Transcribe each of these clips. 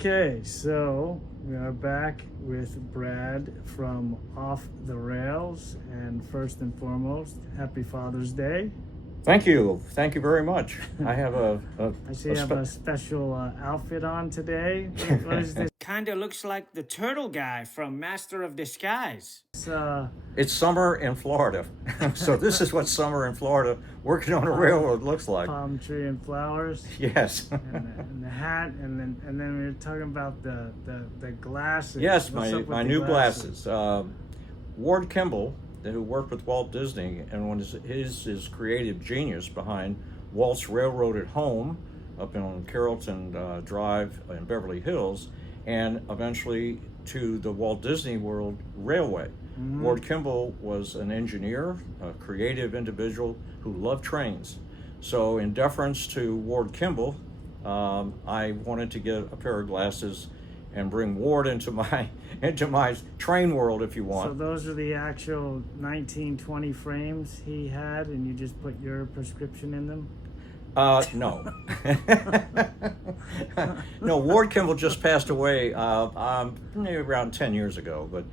Okay, so we are back with Brad from Off the Rails. And first and foremost, happy Father's Day. Thank you. Thank you very much. I have I see you have a special outfit on today. What is this? Kind of looks like the turtle guy from Master of Disguise. It's summer in Florida. So this is what summer in Florida working on a railroad looks like. Palm tree and flowers. Yes. and the hat, and then we were talking about the glasses. Yes, my new glasses. Ward Kimball, who worked with Walt Disney and was his creative genius behind Walt's Railroad at Home up on Carrollton Drive in Beverly Hills, and eventually to the Walt Disney World Railway. Mm-hmm. Ward Kimball was an engineer, a creative individual who loved trains. So in deference to Ward Kimball, I wanted to get a pair of glasses and bring Ward into my train world, if you want. So those are the actual 1920 frames he had, and you just put your prescription in them? No. No, Ward Kimball just passed away maybe around 10 years ago, but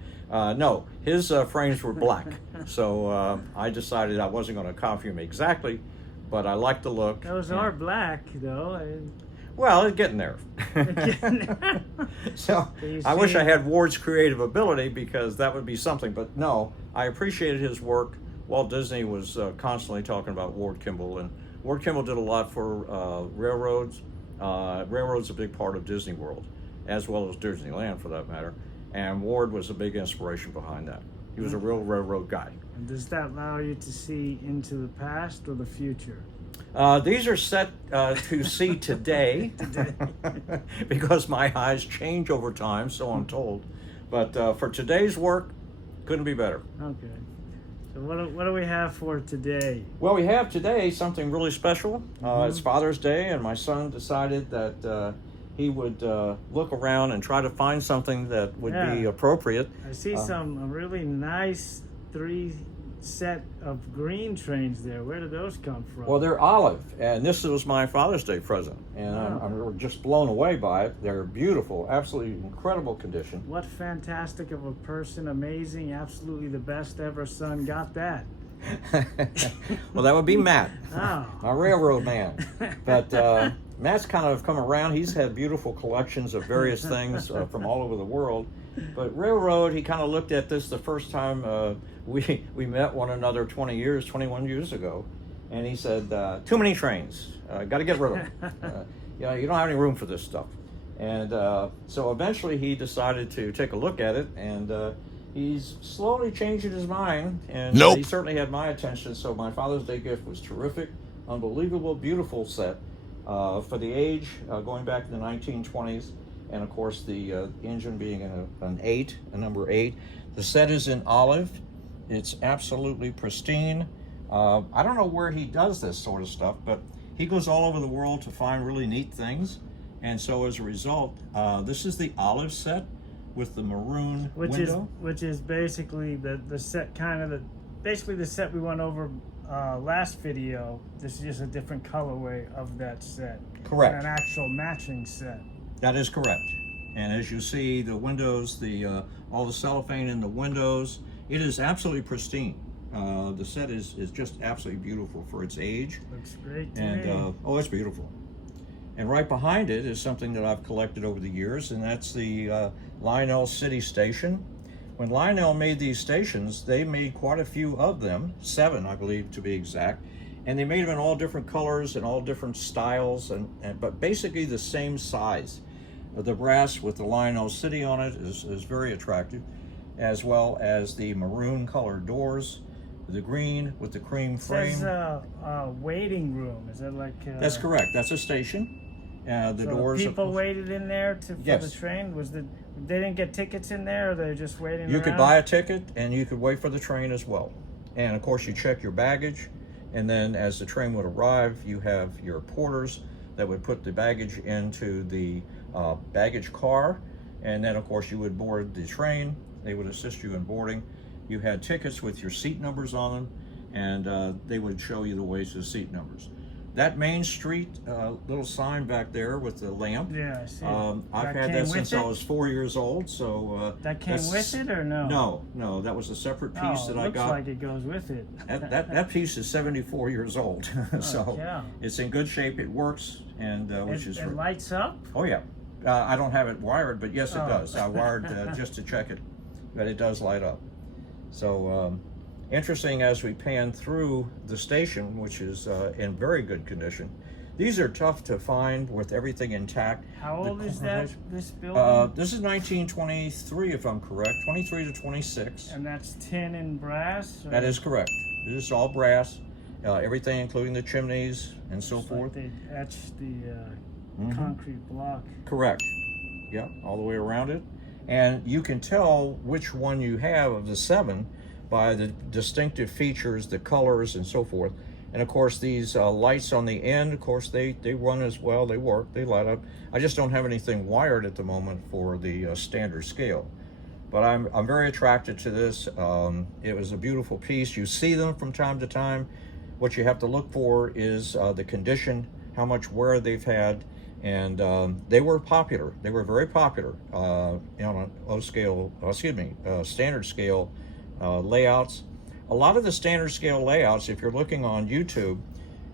no, his frames were black. So I decided I wasn't going to copy him exactly, but I liked the look. Those are black, though. Well, it's getting there. So I wish I had Ward's creative ability, because that would be something. But no, I appreciated his work. Walt Disney was constantly talking about Ward Kimball, and Ward Kimball did a lot for railroads. Railroad's a big part of Disney World, as well as Disneyland for that matter. And Ward was a big inspiration behind that. He was a real railroad guy. And does that allow you to see into the past or the future? These are set to see today, because my eyes change over time, so I'm told. But for today's work, couldn't be better. Okay. So what do we have for today? Well, we have today something really special. It's Father's Day, and my son decided that he would look around and try to find something that would be appropriate. I see some really nice set of green trains there. Where did those come from? Well, they're olive, and this was my Father's Day present, and I'm just blown away by it. They're beautiful, absolutely incredible condition. What fantastic of a person, amazing, absolutely the best ever son got that. Well, that would be Matt, my railroad man. But Matt's kind of come around. He's had beautiful collections of various things from all over the world. But railroad, he kind of looked at this the first time we met one another 21 years ago, and he said, too many trains, got to get rid of them. You don't have any room for this stuff. And so eventually he decided to take a look at it, and he's slowly changing his mind, and he certainly had my attention. So my Father's Day gift was terrific, unbelievable, beautiful set for the age, going back to the 1920s. And of course the engine being a number 8. The set is in olive. It's absolutely pristine. I don't know where he does this sort of stuff, but he goes all over the world to find really neat things. And so as a result, this is the olive set with the maroon window. Which is basically the set, basically the set we went over last video. This is just a different colorway of that set. Correct. An actual matching set. That is correct. And as you see, the windows, all the cellophane in the windows, it is absolutely pristine. The set is just absolutely beautiful for its age. Looks great to me. Oh, it's beautiful. And right behind it is something that I've collected over the years, and that's the Lionel City Station. When Lionel made these stations, they made quite a few of them, 7, I believe, to be exact. And they made them in all different colors and all different styles, but basically the same size. The brass with the Lionel City on it is very attractive, as well as the maroon colored doors, the green with the cream frame. It says waiting room. Is that like... That's correct. That's a station. The so doors. People waited in there for the train. They didn't get tickets in there, or they're just waiting. You could buy a ticket, and you could wait for the train as well. And of course, you check your baggage, and then as the train would arrive, you have your porters that would put the baggage into the baggage car, and then of course you would board the train. They would assist you in boarding. You had tickets with your seat numbers on them, and they would show you the ways to the seat numbers. that Main Street little sign back there with the lamp. Yeah, I see. I've had that since I was 4 years old. So that came with it or no? No, that was a separate piece that I got. Looks like it goes with it. that piece is 74 years old, so yeah. It's in good shape. It works, and it lights up. Oh yeah, I don't have it wired, but yes, it does. I wired just to check it, but it does light up. So. Interesting as we pan through the station, which is in very good condition. These are tough to find with everything intact. How old is this building? This is 1923, if I'm correct, 23 to 26. And that's tin and brass? Or? That is correct. This is all brass, everything including the chimneys and so forth. Like they etched the concrete block. Correct. Yeah, all the way around it. And you can tell which one you have of the 7 by the distinctive features, the colors, and so forth. And of course, these lights on the end, of course, they run as well. They work, they light up. I just don't have anything wired at the moment for the standard scale. But I'm very attracted to this. It was a beautiful piece. You see them from time to time. What you have to look for is the condition, how much wear they've had, and they were popular. They were very popular on an standard scale layouts. A lot of the standard scale layouts, if you're looking on YouTube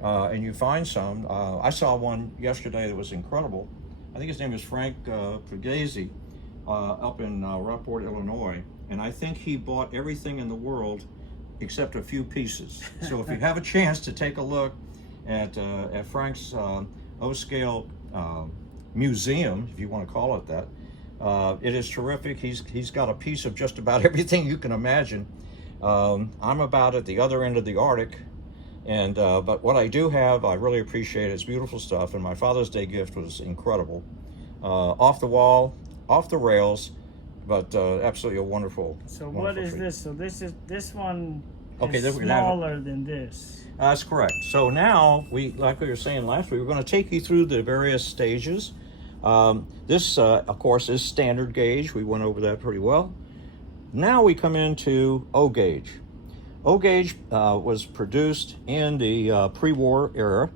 and you find some, I saw one yesterday that was incredible. I think his name is Frank Pugliese up in Rockport, Illinois, and I think he bought everything in the world except a few pieces. So if you have a chance to take a look at Frank's O-scale museum, if you want to call it that, it is terrific. He's got a piece of just about everything you can imagine. I'm about at the other end of the Arctic, and but what I do have, I really appreciate it. It's beautiful stuff, and my Father's Day gift was incredible. Off the wall, off the rails, but absolutely a wonderful. So what is this? So this one is smaller than this. That's correct. So now like we were saying last week, we're going to take you through the various stages. This, of course, is standard gauge. We went over that pretty well. Now we come into O gauge. O gauge was produced in the pre-war era.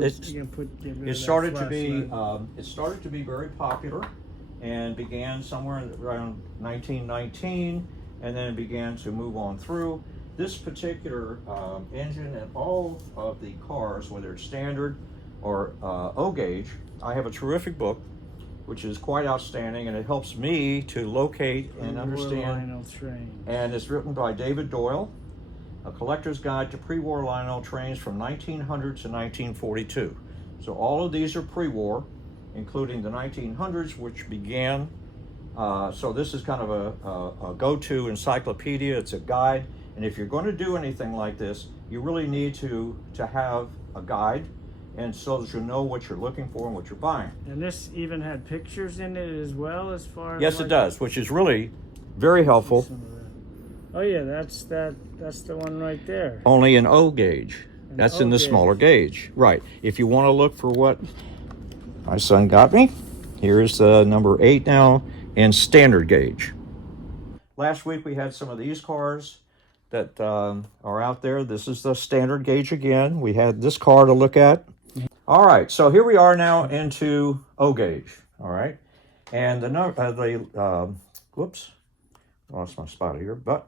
It started to be very popular, and began somewhere around 1919, and then began to move on through. This particular engine and all of the cars, whether it's standard or O gauge, I have a terrific book, which is quite outstanding, and it helps me to locate and understand. Lionel trains. And it's written by David Doyle, A Collector's Guide to Pre-War Lionel Trains from 1900 to 1942. So all of these are pre-war, including the 1900s, which began. So this is kind of a go-to encyclopedia. It's a guide, and if you're going to do anything like this, you really need to have a guide, and so that you know what you're looking for and what you're buying. And this even had pictures in it as well, as far as... Yes, it does, which is really very helpful. Oh yeah, that's the one right there. Only an O gauge. That's in the smaller gauge. Right. If you want to look for what my son got me, here's number 8 now in standard gauge. Last week we had some of these cars that are out there. This is the standard gauge again. We had this car to look at. All right, so here we are now into O gauge. All right, and whoops, lost my spot here, but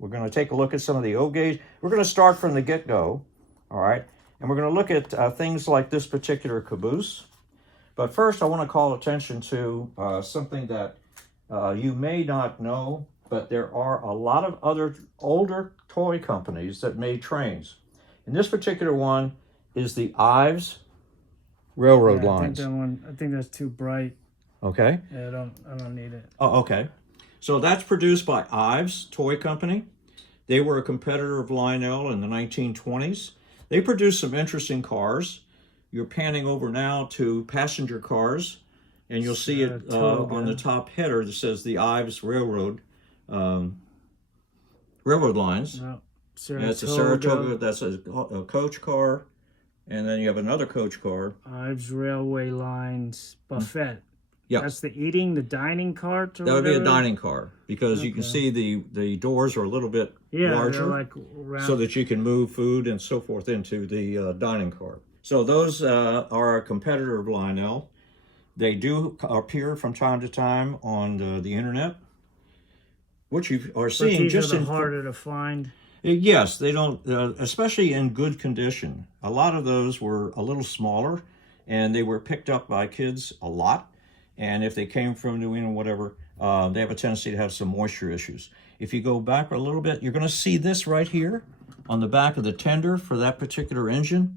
we're going to take a look at some of the O gauge. We're going to start from the get-go. All right, and we're going to look at things like this particular caboose. But first, I want to call attention to something that you may not know, but there are a lot of other older toy companies that made trains. And this particular one is the Ives Railroad Lines. I think that's too bright. Okay. Yeah, I don't need it. Oh, okay. So that's produced by Ives Toy Company. They were a competitor of Lionel in the 1920s. They produced some interesting cars. You're panning over now to passenger cars, and you'll see it on the top header that says the Ives Railroad Lines. No. That's a Saratoga. That's a coach car, and then you have another coach car. Ives Railway Lines Buffet. Yeah, that's the dining cart. That would be a dining car, because you can see the doors are a little bit larger, like so that you can move food and so forth into the dining car. So those are a competitor of Lionel. They do appear from time to time on the internet, which you are But seeing these are just the in. harder to find. Yes, they don't, especially in good condition. A lot of those were a little smaller, and they were picked up by kids a lot. And if they came from New England, whatever, they have a tendency to have some moisture issues. If you go back a little bit, you're going to see this right here on the back of the tender for that particular engine.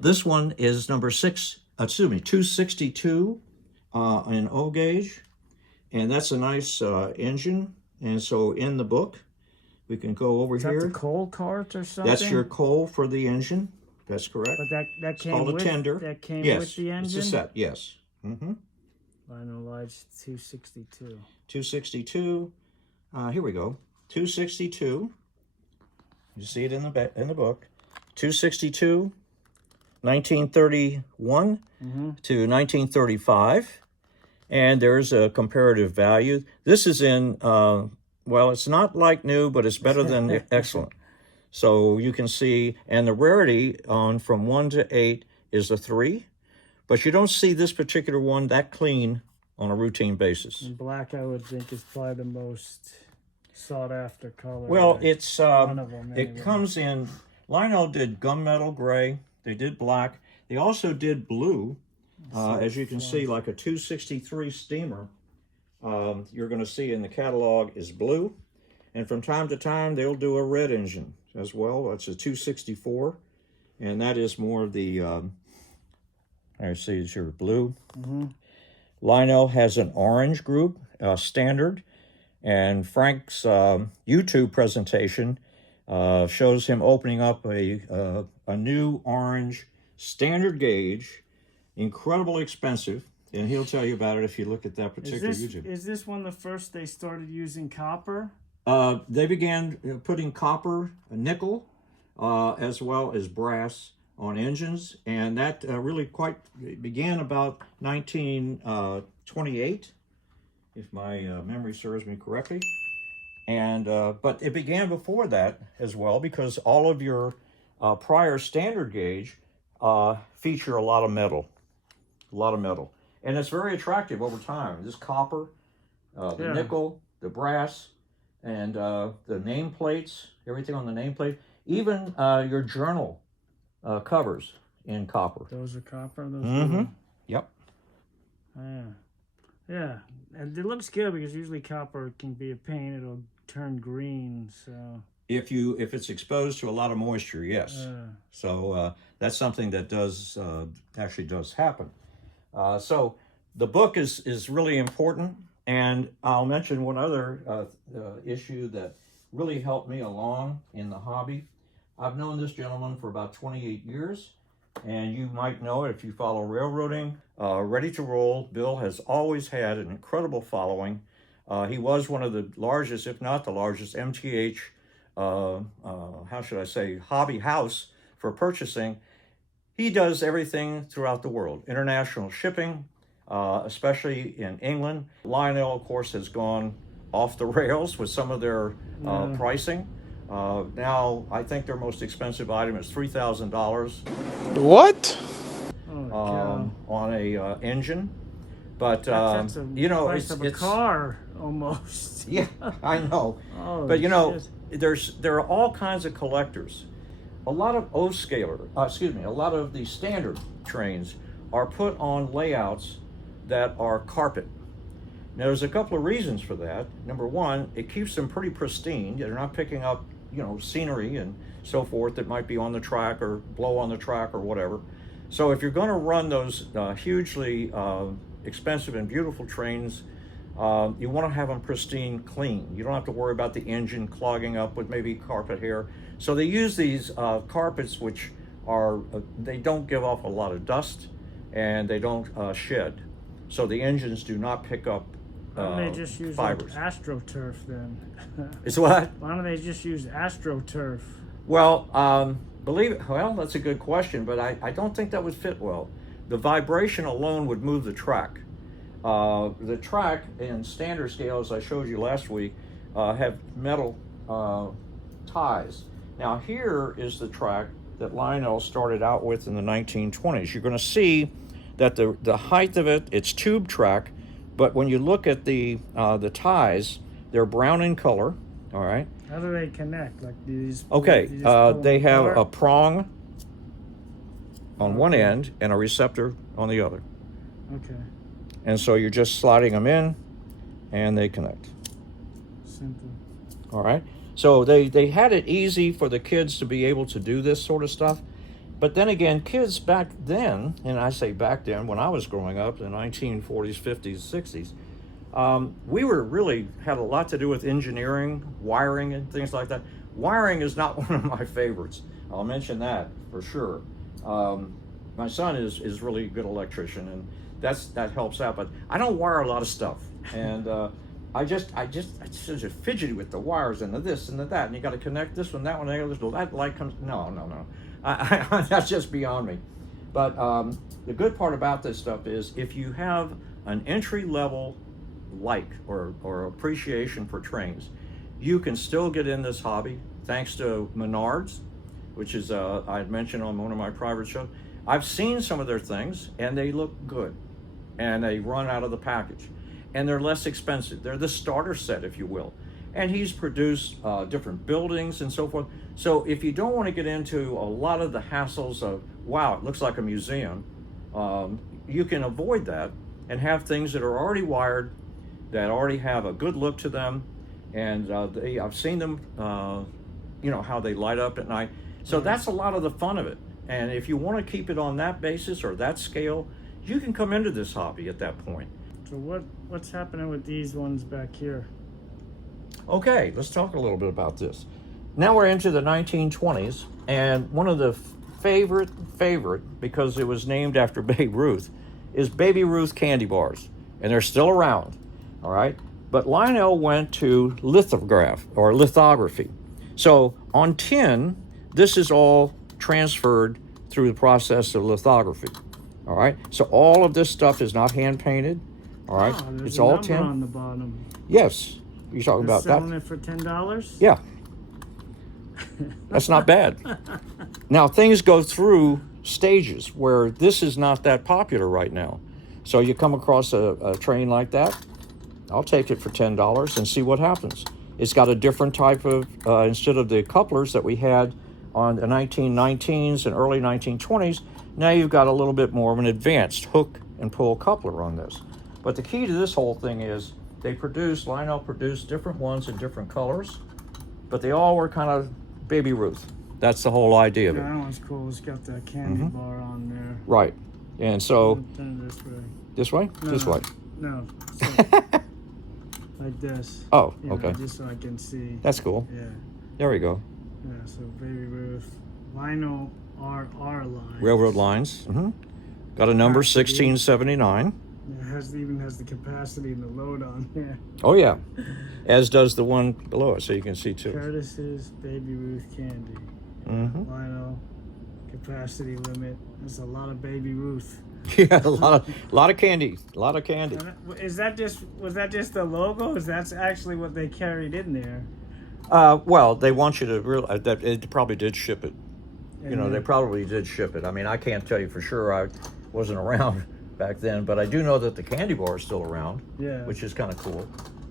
This one is number 262 in O gauge, and that's a nice engine. And so in the book, we can go over Is here. that the coal cart or something? That's your coal for the engine. That's correct. But that It's came called with a tender. that came Yes, with the engine. it's a set. Yes. Mm-hmm. Lionel 262. 262. Here we go. 262. You see it in the book. 262, 1931 to 1935, and there's a comparative value. This is in. Well, it's not like new, but it's better than excellent. So you can see, and the rarity on from 1 to 8 is a 3, but you don't see this particular one that clean on a routine basis. And black, I would think, is probably the most sought after color. Well, it's one of them. it comes in. Lionel did gunmetal gray. They did black. They also did blue, as you can see, like a 263 steamer. You're going to see in the catalog is blue, and from time to time they'll do a red engine as well. That's a 264, and that is more of the I see it's your blue. Lionel has an orange group standard, and Frank's YouTube presentation shows him opening up a new orange standard gauge, incredibly expensive. And he'll tell you about it if you look at that particular YouTube. Is this one the first they started using copper? They began putting copper, nickel, as well as brass on engines, and that really began about 1928, if my memory serves me correctly. And but it began before that as well, because all of your prior standard gauge feature a lot of metal, and it's very attractive over time. This copper, the nickel, the brass, and the nameplates, everything on the nameplate, even your journal covers in copper. Those are copper? Those Yep. Yeah, and it looks good because usually copper can be a pain. It'll turn green, so... If it's exposed to a lot of moisture, yes. So that's something that actually does happen. So the book is really important, and I'll mention one other issue that really helped me along in the hobby. I've known this gentleman for about 28 years, and you might know it if you follow railroading. Ready to Roll, Bill has always had an incredible following. He was one of the largest, if not the largest, MTH, how should I say, hobby house for purchasing. He does everything throughout the world, international shipping, especially in England. Lionel, of course, has gone off the rails with some of their pricing. Now, I think their most expensive item is $3,000. What? On a engine. But, that's a you know, price of a car, almost. Yeah, I know. But, you know, there are all kinds of collectors. A lot of a lot of the standard trains are put on layouts that are carpet. Now, there's a couple of reasons for that. Number one, it keeps them pretty pristine. They're not picking up, you know, scenery and so forth that might be on the track or blow on the track or whatever. So if you're going to run those hugely expensive and beautiful trains, you want to have them pristine, clean. You don't have to worry about the engine clogging up with maybe carpet hair. So they use these carpets, which are they don't give off a lot of dust, and they don't shed. So the engines do not pick up Why don't they just use fibers. AstroTurf then? It's what? Why don't they just use AstroTurf? Well, that's a good question, but I don't think that would fit well. The vibration alone would move the track. The track in standard scale, as I showed you last week, have metal ties. Now here is the track that Lionel started out with in the 1920s. You're going to see that the height of it, it's tube track, but when you look at the ties, they're brown in color. All right. How do they connect? Like these? Okay. They have a prong on one Okay. end and a receptor on the other. Okay. And so you're just sliding them in, and they connect. Simple. All right. So they had it easy for the kids to be able to do this sort of stuff. But then again, kids back then, and I say back then, when I was growing up in the 1940s, 50s, 60s, we were really had a lot to do with engineering, wiring, and things like that. Wiring is not one of my favorites. I'll mention that for sure. My son is really a good electrician, and that helps out. But I don't wire a lot of stuff, and I just fidgety with the wires and the this and the that, and you got to connect this one, that one, that light comes. No. That's just beyond me. But the good part about this stuff is if you have an entry-level like or appreciation for trains, you can still get in this hobby thanks to Menards, which is I had mentioned on one of my private shows. I've seen some of their things, and they look good, and they run out of the package, and they're less expensive. They're the starter set, if you will. And he's produced different buildings and so forth. So if you don't want to get into a lot of the hassles of, wow, it looks like a museum, you can avoid that and have things that are already wired, that already have a good look to them. And I've seen them, how they light up at night. So that's a lot of the fun of it. And if you want to keep it on that basis or that scale, you can come into this hobby at that point. So what's happening with these ones back here? Okay, let's talk a little bit about this. Now we're into the 1920s, and one of the favorite, because it was named after Babe Ruth, is Baby Ruth candy bars, and they're still around, all right? But Lionel went to lithography. So on tin, this is all transferred through the process of lithography, all right? So all of this stuff is not hand-painted, all right? Oh, there's it's a all number tin. on the bottom. Yes. You're talking They're about that? selling it for $10? Yeah. That's not bad. Now, things go through stages where this is not that popular right now. So you come across a train like that, I'll take it for $10 and see what happens. It's got a different type of, instead of the couplers that we had on the 1919s and early 1920s, now you've got a little bit more of an advanced hook and pull coupler on this. But the key to this whole thing is Lionel produced different ones in different colors, but they all were kind of Baby Ruth. That's the whole idea of it. Yeah, that one's cool. It's got that candy bar on there. Right. And so, Turn it this way. this way? No, This no. way. No. Like this. Oh, Yeah, okay. Just so I can see. That's cool. Yeah. There we go. Yeah, so Baby Ruth. Lionel RR line. Railroad lines. Got a number, 1679. Even has the capacity and the load on there. Oh, yeah. As does the one below it, so you can see too. Curtis's Baby Ruth candy. Lionel capacity limit. That's a lot of Baby Ruth. Yeah, a lot of candy. Was that just the logo? Is that actually what they carried in there? Well, they want you to realize that it probably did ship it. They probably did ship it. I mean, I can't tell you for sure. I wasn't around back then, but I do know that the candy bar is still around, Yeah. which is kind of cool.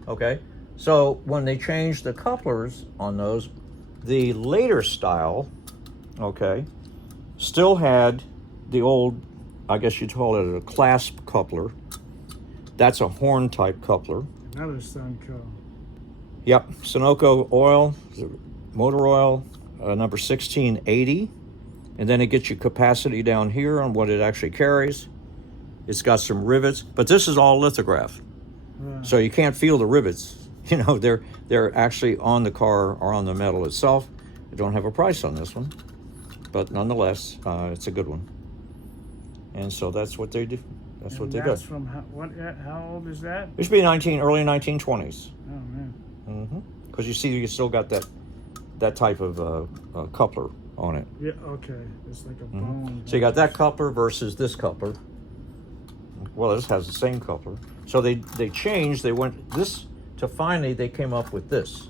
Okay, so when they changed the couplers on those, the later style, okay, still had the old, I guess you'd call it a clasp coupler. That's a horn type coupler. Another Sunco. Yep, Sunoco oil, motor oil, number 1680, and then it gets you capacity down here on what it actually carries. It's got some rivets, but this is all lithograph, so you can't feel the rivets. They're actually on the car or on the metal itself. I don't have a price on this one, but nonetheless, it's a good one. And so that's what they do. That's what they got. That's from how old is that? It should be early 1920s. Oh man. Because you see, you still got that type of coupler on it. Yeah. Okay. It's like a bone. So you got that coupler versus this coupler. Well, this has the same coupler. So they changed. They went this to finally they came up with this.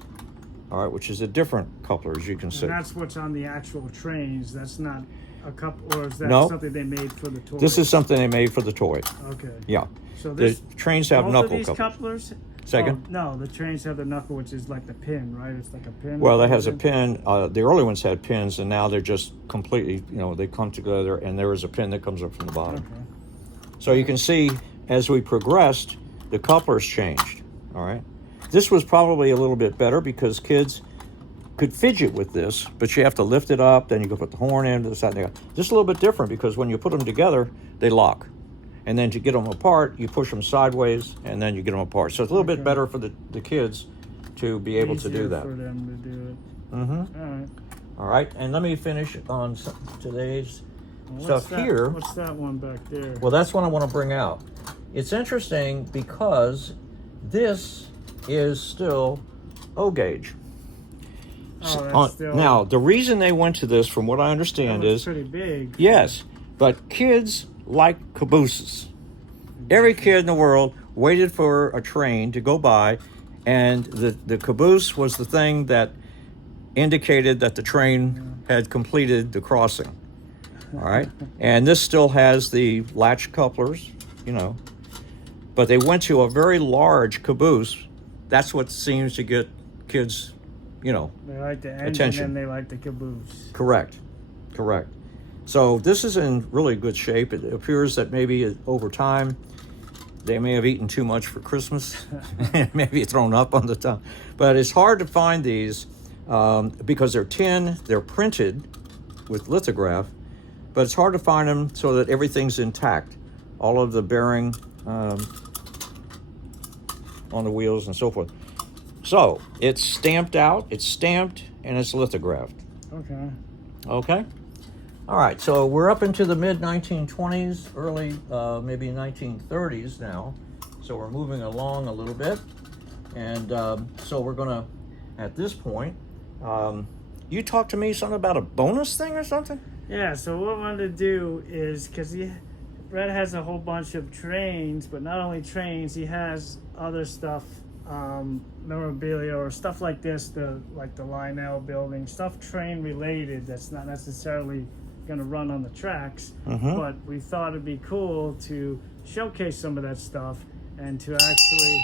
all right, which is a different coupler, as you can see. And that's what's on the actual trains. That's not a couple, or is that No. something they made for the toy? This is something they made for the toy. Okay. Yeah. So this, The trains have both knuckle of these couplers. couplers. Second? Oh, no, the trains have the knuckle, which is like the pin, right? It's like a pin. Well, that has a pin. The early ones had pins, and now they're just completely, they come together, and there is a pin that comes up from the bottom. Okay. So you can see, as we progressed, the couplers changed, all right? This was probably a little bit better because kids could fidget with this, but you have to lift it up, then you can put the horn in, this, that, and the other. This is a little bit different because when you put them together, they lock. And then to get them apart, you push them sideways, and then you get them apart. So it's a little bit better for the kids to be able to do Easier that. for them to do it. Mm-hmm. All right. All right, and let me finish on today's stuff that, here. What's that one back there? Well, that's what I want to bring out. It's interesting because this is still O gauge. Oh, that's still, Now, the reason they went to this, from what I understand, that is pretty big. yes, but kids like cabooses. Every kid in the world waited for a train to go by, and the caboose was the thing that indicated that the train had completed the crossing. All right, and this still has the latch couplers, but they went to a very large caboose. That's what seems to get kids, They like the engine attention. and they like the caboose. Correct. So this is in really good shape. It appears that maybe over time they may have eaten too much for Christmas. Maybe it's thrown up on the top. But it's hard to find these because they're tin, they're printed with lithograph, but it's hard to find them so that everything's intact. All of the bearing on the wheels and so forth. So it's stamped out, it's stamped, and it's lithographed. Okay? All right, so we're up into the mid-1920s, early maybe 1930s now. So we're moving along a little bit. And so we're going to, at this point, you talked to me something about a bonus thing or something? Yeah, so what I wanted to do is, because Brett has a whole bunch of trains, but not only trains, he has other stuff, memorabilia or stuff like this, like the Lionel building, stuff train related that's not necessarily going to run on the tracks, but we thought it'd be cool to showcase some of that stuff and to actually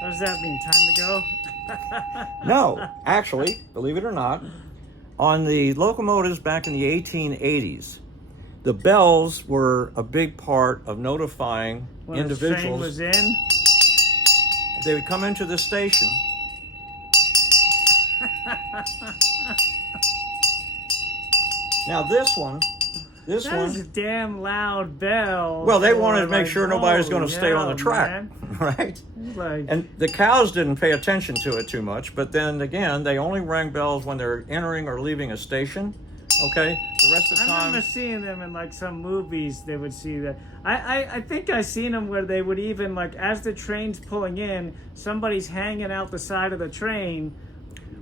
what does that mean, time to go? No, actually, believe it or not, on the locomotives back in the 1880s, the bells were a big part of notifying when individuals. the train was in, they would come into the station. Now this one, that is a damn loud bell. well, they wanted to for, make like, sure nobody was going to holy stay on the hell, track, man. right? Like, And the cows didn't pay attention to it too much, but then again, they only rang bells when they're entering or leaving a station. Okay, the rest of the I time. remember seeing them in like some movies. They would see that. I think I seen them where they would even like as the train's pulling in, somebody's hanging out the side of the train.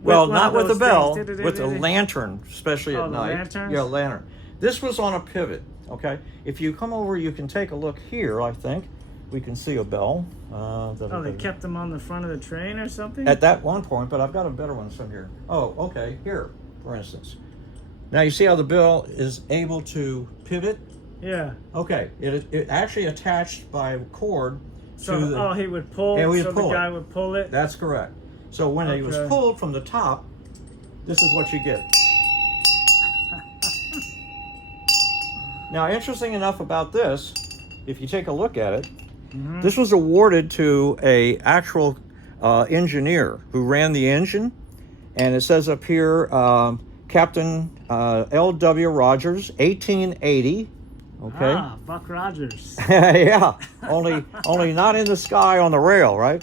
Well, one not of with the those bell, things. with a lantern, especially Oh, at the night. lanterns? Yeah, lantern. This was on a pivot. Okay, if you come over, you can take a look here. I think we can see a bell. Oh, they kept them on the front of the train or something. At that one point, but I've got a better one from here. Oh, okay, here, for instance. Now you see how the bell is able to pivot? Yeah. Okay, it actually attached by cord So to the... he would pull. Yeah, we'd so pull the it. guy would pull it. That's correct. So when it was Okay. pulled from the top, this is what you get. Now, interesting enough about this, if you take a look at it, this was awarded to a actual engineer who ran the engine, and it says up here, Captain L.W. Rogers, 1880. Okay. Ah, Buck Rogers. Yeah. Only not in the sky on the rail, right?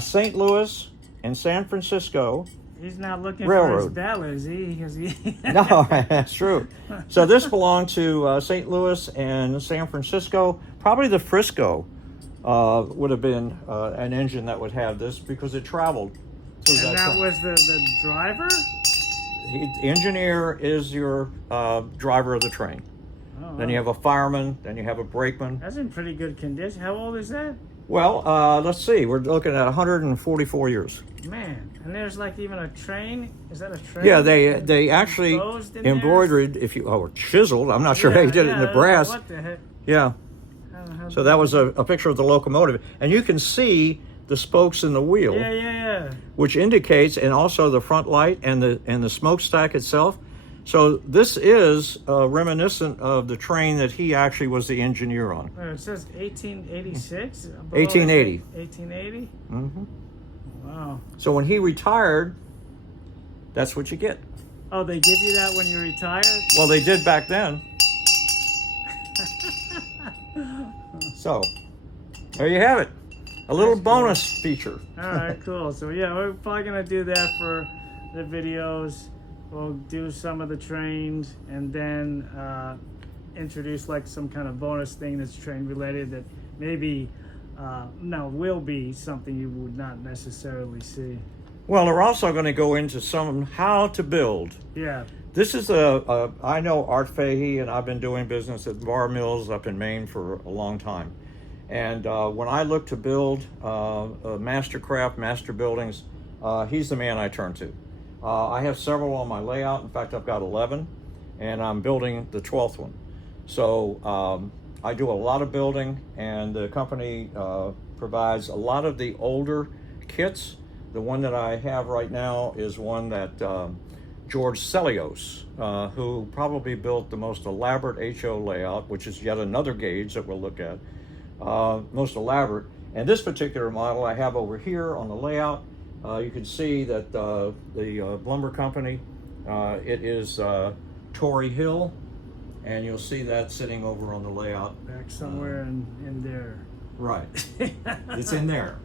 St. Louis and San Francisco. He's not looking Railroad. for his bell, is he? 'Cause he No, that's true. So this belonged to St. Louis and San Francisco. Probably the Frisco would have been an engine that would have this because it traveled through And that time. was the driver? The engineer is your driver of the train. Oh, Then you have a fireman. Then you have a brakeman. that's in pretty good condition. How old is that? Well, let's see. We're looking at 144 years. Man, and there's like even a train. Is that a train? Yeah, they actually Enclosed in embroidered, if you or chiseled. I'm not sure how you did it in the brass. What the heck? Yeah. How So that was a picture of the locomotive, and you can see the spokes in the wheel, Yeah. which indicates, and also the front light and the smokestack itself. So this is reminiscent of the train that he actually was the engineer on. It says 1886. 1880. 1880. Mm-hmm. Wow. So when he retired, that's what you get. Oh, they give you that when you retire? Well, they did back then. So there you have it. A little bonus feature. All right, cool. So yeah, we're probably gonna do that for the videos. We'll do some of the trains and then introduce like some kind of bonus thing that's train related that maybe will be something you would not necessarily see. Well, we're also going to go into some how to build. Yeah. This is I know Art Fahey, and I've been doing business at bar mills up in Maine for a long time. And when I look to build master buildings, he's the man I turn to. I have several on my layout. In fact, I've got 11, and I'm building the 12th one. So I do a lot of building, and the company provides a lot of the older kits. The one that I have right now is one that George Celios, who probably built the most elaborate HO layout, which is yet another gauge that we'll look at, most elaborate. And this particular model I have over here on the layout. You can see that the lumber company, it is Torrey Hill, and you'll see that sitting over on the layout. Back somewhere in there. Right. It's in there.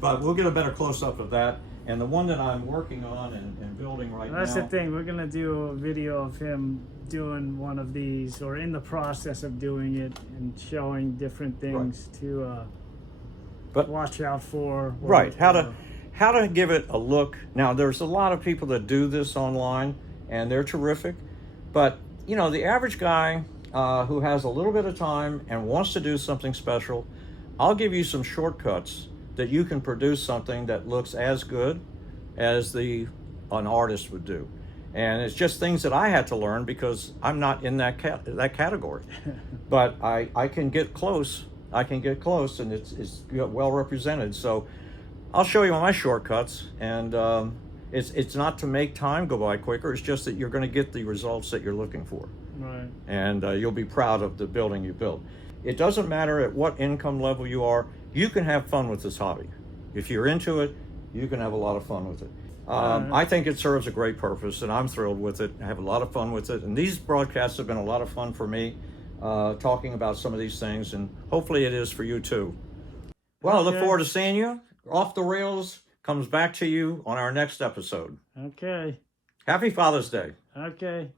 But we'll get a better close-up of that. And the one that I'm working on and building right now. That's the thing. We're going to do a video of him doing one of these, or in the process of doing it, and showing different things to watch out for. Right. How to give it a look. Now, there's a lot of people that do this online, and they're terrific. But, you know, the average guy who has a little bit of time and wants to do something special, I'll give you some shortcuts that you can produce something that looks as good as an artist would do. And it's just things that I had to learn because I'm not in that category. But I can get close. And it's well represented. So I'll show you my shortcuts, and it's not to make time go by quicker. It's just that you're going to get the results that you're looking for. Right. And you'll be proud of the building you built. It doesn't matter at what income level you are. You can have fun with this hobby. If you're into it, you can have a lot of fun with it. I think it serves a great purpose, and I'm thrilled with it. I have a lot of fun with it. And these broadcasts have been a lot of fun for me, talking about some of these things, and hopefully it is for you too. Well, I look forward to seeing you. Off the Rails comes back to you on our next episode. Okay. Happy Father's Day. Okay.